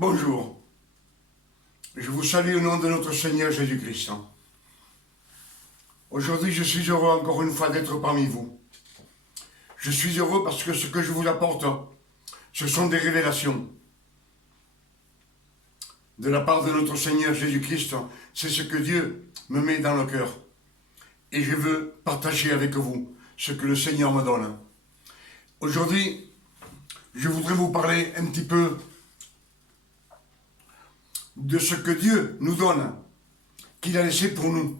Bonjour, je vous salue au nom de notre Seigneur Jésus-Christ. Aujourd'hui, je suis heureux encore une fois d'être parmi vous. Je suis heureux parce que ce que je vous apporte, ce sont des révélations. De la part de notre Seigneur Jésus-Christ, c'est ce que Dieu me met dans le cœur. Et je veux partager avec vous ce que le Seigneur me donne. Aujourd'hui, je voudrais vous parler un petit peu de ce que Dieu nous donne, qu'il a laissé pour nous.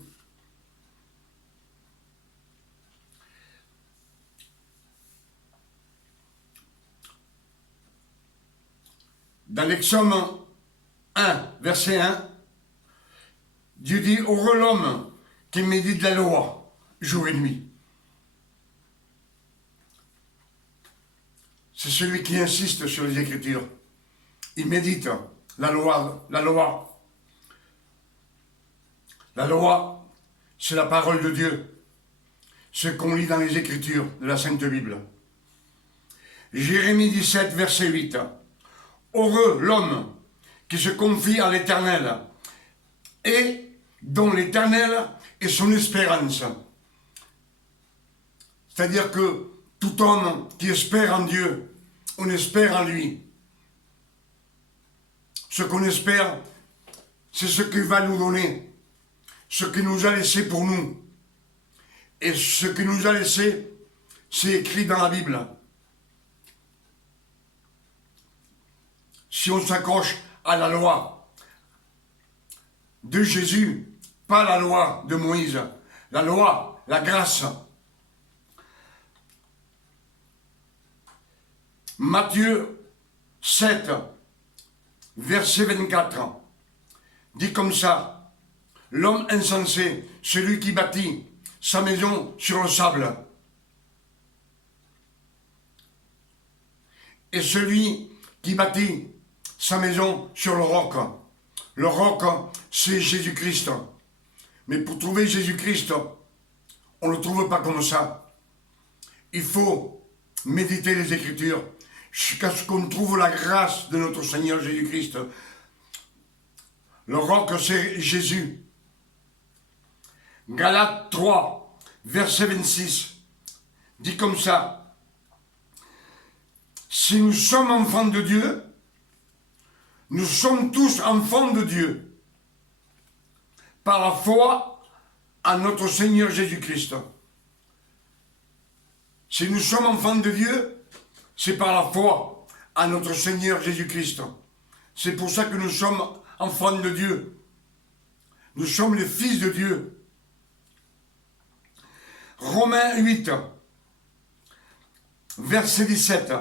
Dans l'Exode 1, verset 1, Dieu dit « Heureux l'homme qui médite la loi, jour et nuit. » C'est celui qui insiste sur les Écritures. Il médite la loi. La loi, c'est la parole de Dieu. Ce qu'on lit dans les Écritures de la Sainte Bible. Jérémie 17, verset 8. Heureux l'homme qui se confie à l'Éternel et dont l'Éternel est son espérance. C'est-à-dire que tout homme qui espère en Dieu, on espère en lui. Ce qu'on espère, c'est ce qu'il va nous donner, ce qu'il nous a laissé pour nous. Et ce qu'il nous a laissé, c'est écrit dans la Bible. Si on s'accroche à la loi de Jésus, pas la loi de Moïse, la loi, la grâce. Matthieu 7, verset 24, dit comme ça, l'homme insensé, celui qui bâtit sa maison sur le sable, et celui qui bâtit sa maison sur le roc. Le roc, c'est Jésus-Christ. Mais pour trouver Jésus-Christ, on ne le trouve pas comme ça. Il faut méditer les Écritures jusqu'à ce qu'on trouve la grâce de notre Seigneur Jésus-Christ. Le roc, c'est Jésus. Galates 3, verset 26, dit comme ça. Si nous sommes enfants de Dieu, nous sommes tous enfants de Dieu, par la foi en notre Seigneur Jésus-Christ. Si nous sommes enfants de Dieu, c'est par la foi en notre Seigneur Jésus-Christ. C'est pour ça que nous sommes enfants de Dieu. Nous sommes les fils de Dieu. Romains 8, verset 17,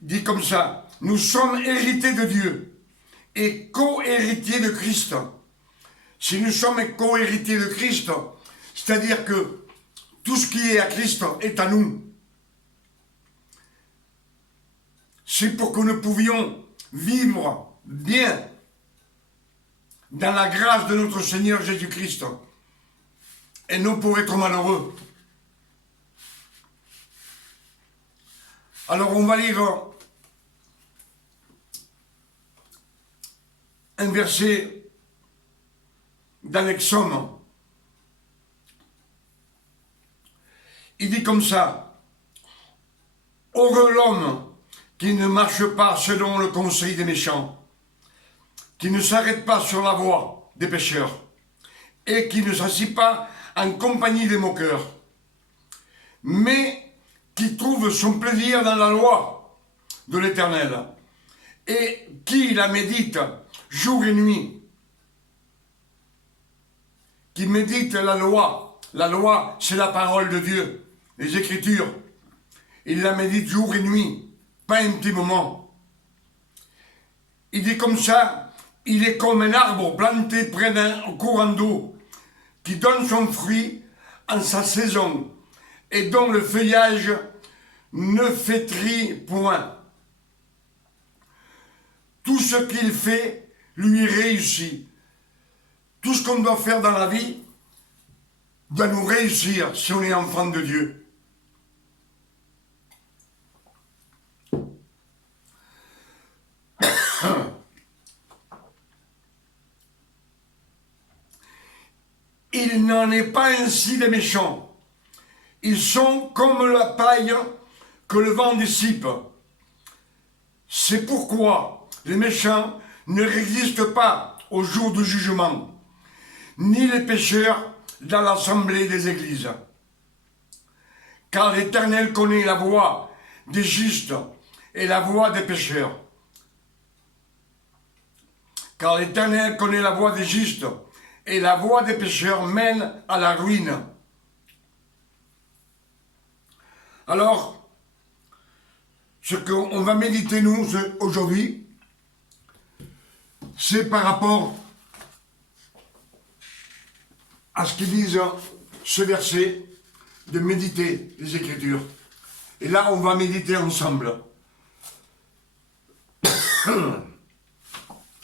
dit comme ça. Nous sommes hérités de Dieu et co-héritiers de Christ. Si nous sommes co-héritiers de Christ, c'est-à-dire que tout ce qui est à Christ est à nous. C'est pour que nous pouvions vivre bien dans la grâce de notre Seigneur Jésus-Christ et non pour être malheureux. Alors on va lire un verset dans l'Exode. Il dit comme ça, « Heureux l'homme qui ne marche pas selon le conseil des méchants, qui ne s'arrête pas sur la voie des pécheurs, et qui ne s'assied pas en compagnie des moqueurs, mais qui trouve son plaisir dans la loi de l'Éternel, et qui la médite jour et nuit, qui médite la loi. La loi, c'est la parole de Dieu, les Écritures. Il la médite jour et nuit, pas un petit moment. Il dit comme ça, il est comme un arbre planté près d'un courant d'eau, qui donne son fruit en sa saison, et dont le feuillage ne flétrit point. Tout ce qu'il fait lui réussit. Tout ce qu'on doit faire dans la vie doit nous réussir si on est enfant de Dieu. Il n'en est pas ainsi des méchants. Ils sont comme la paille que le vent dissipe. C'est pourquoi les méchants ne résistent pas au jour du jugement, ni les pécheurs dans l'assemblée des églises. Car l'Éternel connaît la voie des justes et la voie des pécheurs. Car l'Éternel connaît la voie des justes et la voie des pécheurs mène à la ruine. Alors, ce qu'on va méditer nous aujourd'hui, c'est par rapport à ce qu'ils disent ce verset, de méditer les Écritures. Et là, on va méditer ensemble.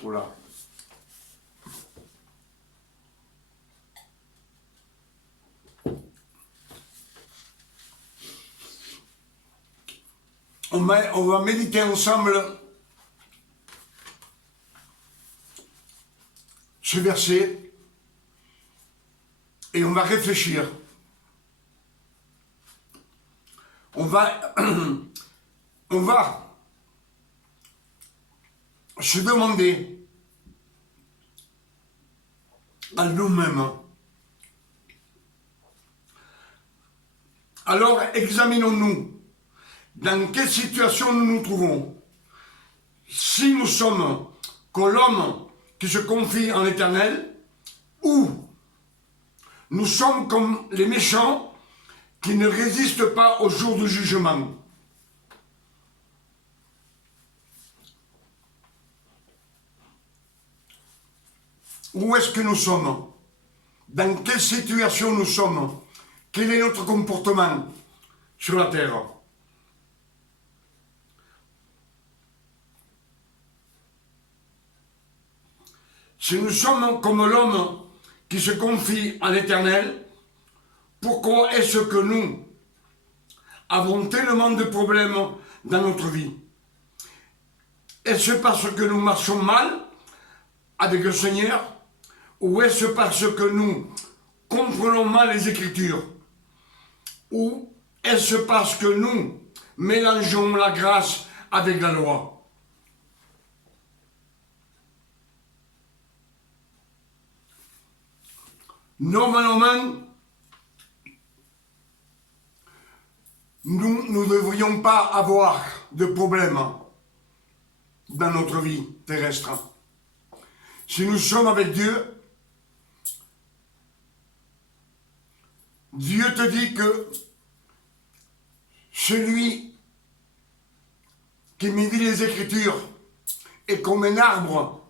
Voilà. On va méditer ensemble ce verset et on va réfléchir. On va se demander à nous-mêmes. Alors examinons-nous dans quelle situation nous nous trouvons. Si nous sommes comme l'homme qui se confie en l'Éternel, ou nous sommes comme les méchants qui ne résistent pas au jour du jugement. Où est-ce que nous sommes? Dans quelle situation nous sommes? Quel est notre comportement sur la terre? Si nous sommes comme l'homme qui se confie en l'Éternel, pourquoi est-ce que nous avons tellement de problèmes dans notre vie? Est-ce parce que nous marchons mal avec le Seigneur, ou est-ce parce que nous comprenons mal les Écritures, ou est-ce parce que nous mélangeons la grâce avec la loi? Normalement, nous ne devrions pas avoir de problème dans notre vie terrestre. Si nous sommes avec Dieu, Dieu te dit que celui qui médit les Écritures est comme un arbre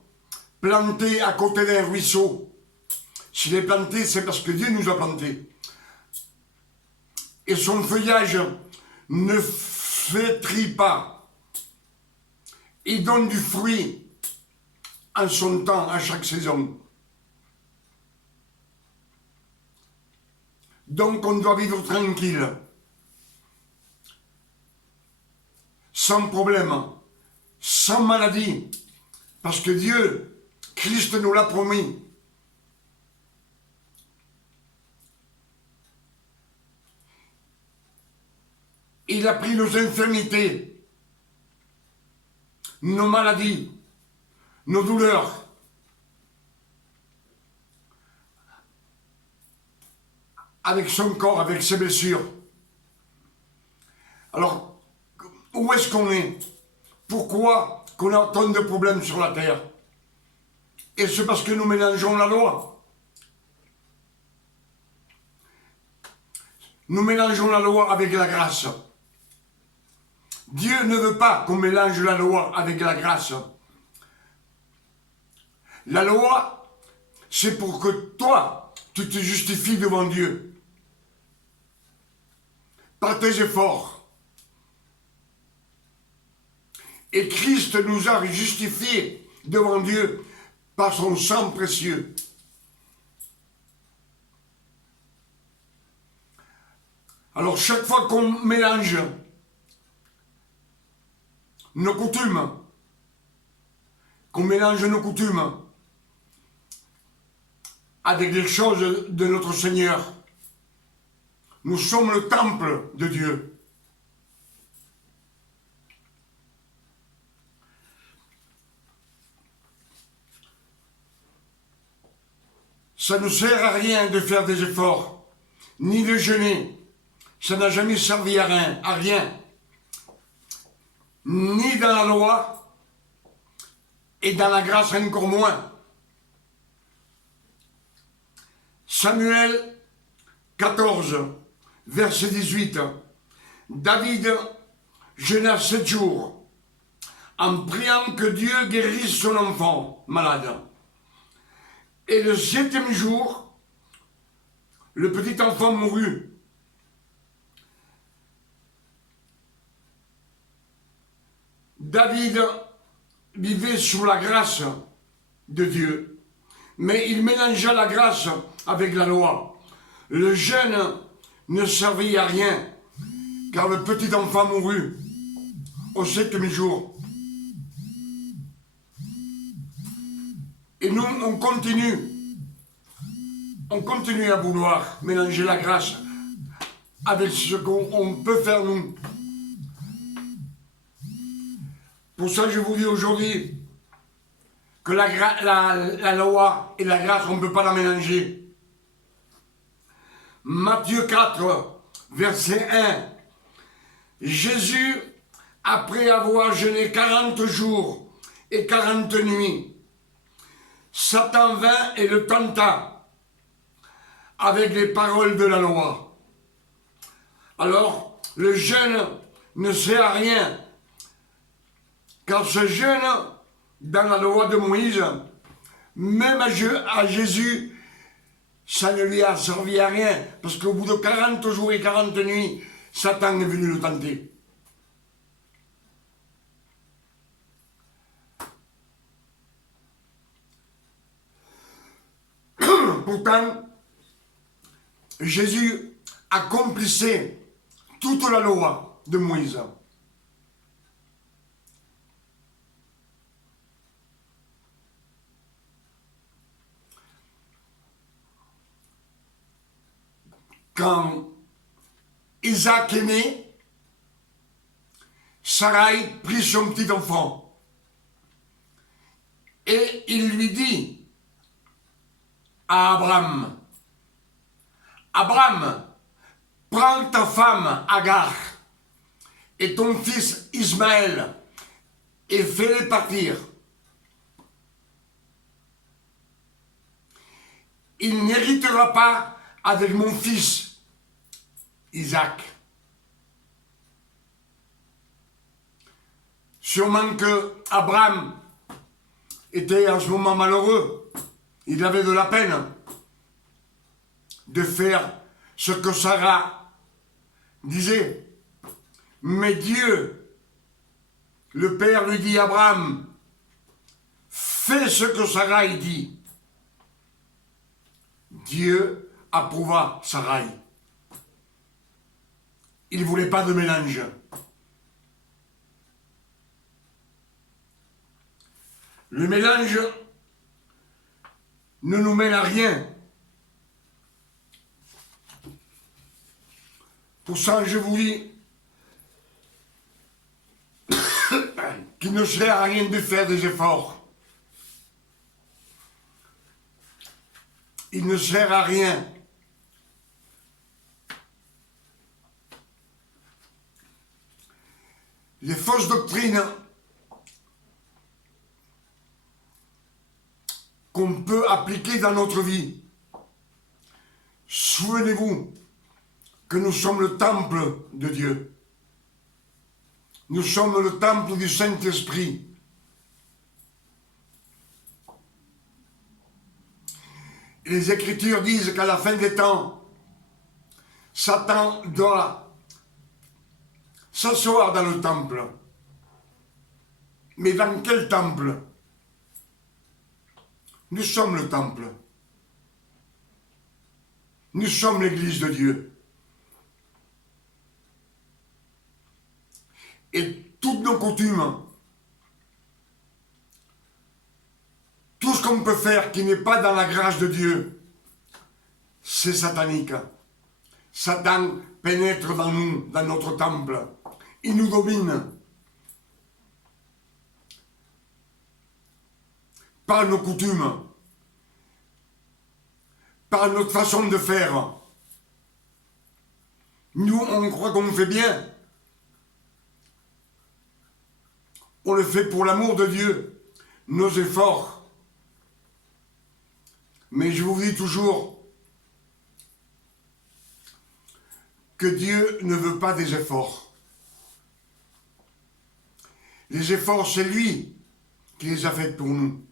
planté à côté d'un ruisseau. S'il est planté, c'est parce que Dieu nous a plantés. Et son feuillage ne flétrit pas. Il donne du fruit en son temps, à chaque saison. Donc on doit vivre tranquille, sans problème, sans maladie, parce que Dieu, Christ nous l'a promis. Il a pris nos infirmités, nos maladies, nos douleurs. Avec son corps, avec ses blessures. Alors, où est-ce qu'on est? Pourquoi qu'on a tant de problèmes sur la terre? Et c'est parce que nous mélangeons la loi. Nous mélangeons la loi avec la grâce. Dieu ne veut pas qu'on mélange la loi avec la grâce. La loi, c'est pour que toi, tu te justifies devant Dieu. Par tes efforts. Et Christ nous a justifiés devant Dieu par son sang précieux. Alors chaque fois qu'on mélange nos coutumes, avec les choses de notre Seigneur. Nous sommes le temple de Dieu. Ça ne sert à rien de faire des efforts, ni de jeûner. Ça n'a jamais servi à rien, à rien. Ni dans la loi, et dans la grâce encore moins. Samuel 14, verset 18. David jeûna 7 jours en priant que Dieu guérisse son enfant malade. Et le 7e jour, le petit enfant mourut. David vivait sous la grâce de Dieu, mais il mélangea la grâce avec la loi. Le jeûne ne servit à rien, car le petit enfant mourut au 7e jour. Et nous, on continue à vouloir mélanger la grâce avec ce qu'on peut faire nous. Pour ça, je vous dis aujourd'hui que la loi et la grâce, on ne peut pas la mélanger. Matthieu 4, verset 1. Jésus, après avoir jeûné 40 jours et 40 nuits, Satan vint et le tenta avec les paroles de la loi. Alors, le jeûne ne sert à rien, car ce jeûne, dans la loi de Moïse, même à Jésus, ça ne lui a servi à rien, parce qu'au bout de 40 jours et 40 nuits, Satan est venu le tenter. Pourtant, Jésus accomplissait toute la loi de Moïse. Quand Isaac est né, Sarai prit son petit enfant et il lui dit à Abraham, Abraham, prends ta femme Agar et ton fils Ismaël et fais-les partir. Il n'héritera pas avec mon fils Isaac. Sûrement que Abraham était en ce moment malheureux. Il avait de la peine de faire ce que Sarah disait. Mais Dieu, le Père, lui dit à Abraham, fais ce que Sarah dit. Dieu approuva Sarai. Il ne voulait pas de mélange. Le mélange ne nous mène à rien. Pour ça, je vous dis qu'il ne sert à rien de faire des efforts. Il ne sert à rien. Les fausses doctrines qu'on peut appliquer dans notre vie. Souvenez-vous que nous sommes le temple de Dieu. Nous sommes le temple du Saint-Esprit. Les Écritures disent qu'à la fin des temps, Satan doit s'asseoir dans le temple. Mais dans quel temple? Nous sommes le temple. Nous sommes l'Église de Dieu. Et toutes nos coutumes, tout ce qu'on peut faire qui n'est pas dans la grâce de Dieu, c'est satanique. Satan pénètre dans nous, dans notre temple. Il nous domine. Par nos coutumes, par notre façon de faire. Nous, on croit qu'on fait bien. On le fait pour l'amour de Dieu, nos efforts. Mais je vous dis toujours que Dieu ne veut pas des efforts. Les efforts, c'est lui qui les a faits pour nous.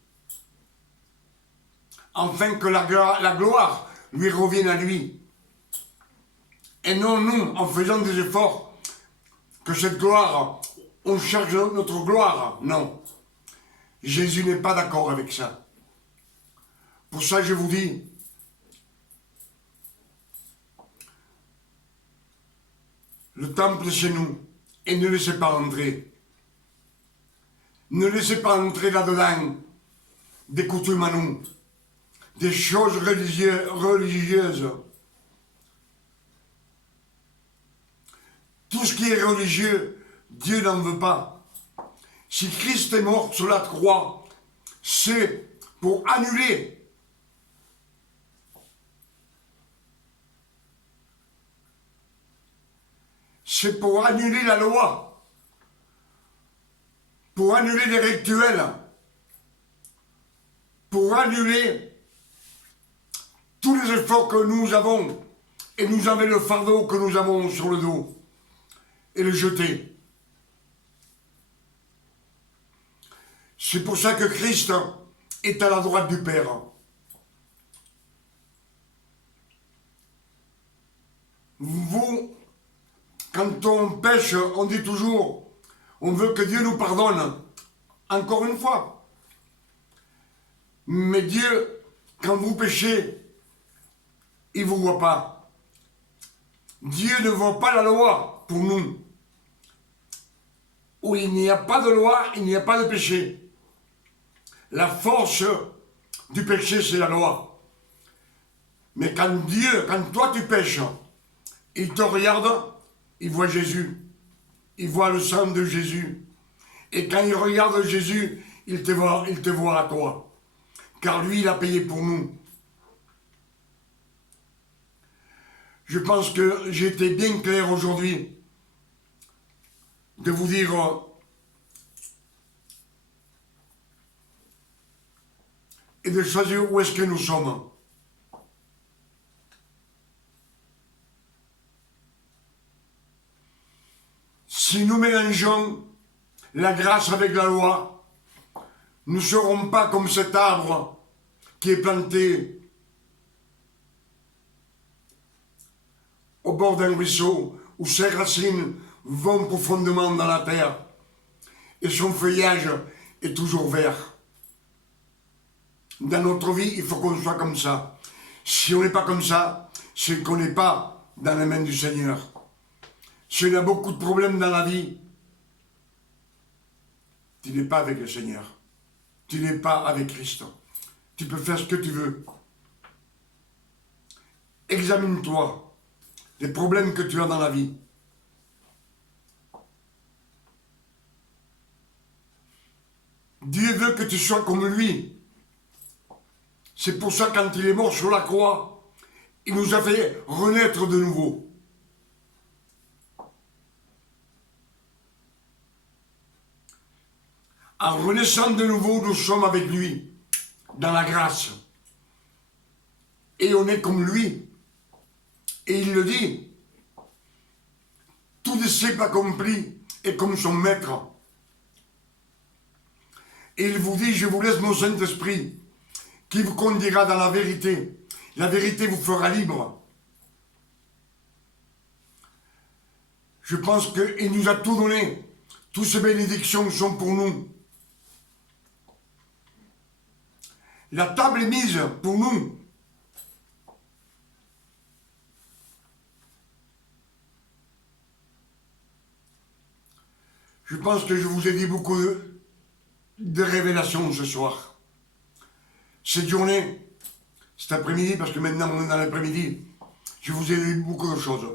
Afin que la gloire lui revienne à lui. Et non nous, en faisant des efforts, que cette gloire, on cherche notre gloire. Non. Jésus n'est pas d'accord avec ça. Pour ça, je vous dis, le temple c'est nous, et ne laissez pas entrer. Ne laissez pas entrer là-dedans des coutumes à nous, des choses religieuses. Tout ce qui est religieux, Dieu n'en veut pas. Si Christ est mort sur la croix, c'est pour annuler. C'est pour annuler la loi, pour annuler les rituels, pour annuler tous les efforts que nous avons et nous enlever le fardeau que nous avons sur le dos et le jeter. C'est pour ça que Christ est à la droite du Père. Vous, quand on pêche, on dit toujours, on veut que Dieu nous pardonne. Encore une fois. Mais Dieu, quand vous péchez, il ne vous voit pas. Dieu ne voit pas la loi pour nous. Où il n'y a pas de loi, il n'y a pas de péché. La force du péché, c'est la loi. Mais quand Dieu, quand toi tu pêches, il te regarde, il voit Jésus. Il voit le sang de Jésus. Et quand il regarde Jésus, il te voit à toi. Car lui, il a payé pour nous. Je pense que j'ai été bien clair aujourd'hui de vous dire et de choisir où est-ce que nous sommes. Si nous mélangeons la grâce avec la loi, nous ne serons pas comme cet arbre qui est planté au bord d'un ruisseau où ses racines vont profondément dans la terre et son feuillage est toujours vert. Dans notre vie, il faut qu'on soit comme ça. Si on n'est pas comme ça, c'est qu'on n'est pas dans les mains du Seigneur. Si on a beaucoup de problèmes dans la vie, tu n'es pas avec le Seigneur. Tu n'es pas avec Christ. Tu peux faire ce que tu veux. Examine-toi les problèmes que tu as dans la vie. Dieu veut que tu sois comme lui. C'est pour ça, quand il est mort sur la croix, il nous a fait renaître de nouveau. En renaissant de nouveau, nous sommes avec lui, dans la grâce. Et on est comme lui. Et il le dit. Tout disciple accompli est comme son maître. Et il vous dit, je vous laisse mon Saint-Esprit, qui vous conduira dans la vérité. La vérité vous fera libre. Je pense qu'il nous a tout donné. Toutes ces bénédictions sont pour nous. La table est mise pour nous. Je pense que je vous ai dit beaucoup de révélations ce soir. Cette journée, cet après-midi, parce que maintenant on est dans l'après-midi, je vous ai dit beaucoup de choses.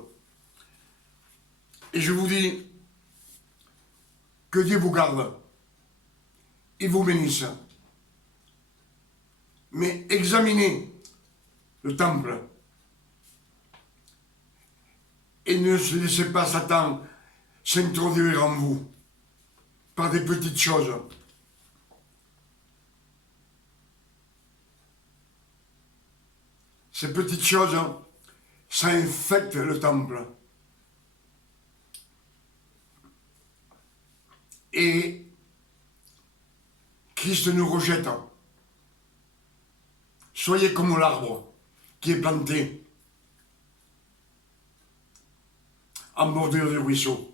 Et je vous dis que Dieu vous garde et vous bénisse. Mais examinez le temple et ne laissez pas Satan s'introduire en vous par des petites choses. Ces petites choses, ça infecte le temple. Et Christ nous rejette. Soyez comme l'arbre qui est planté en bordure du ruisseau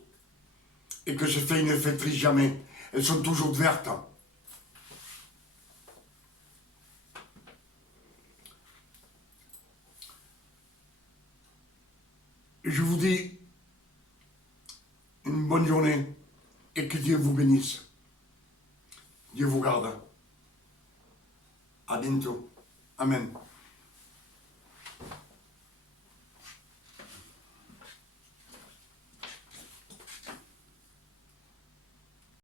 et que ces feuilles ne flétrissent jamais. Elles sont toujours vertes. Et je vous dis une bonne journée et que Dieu vous bénisse. Dieu vous garde. À bientôt. Amen.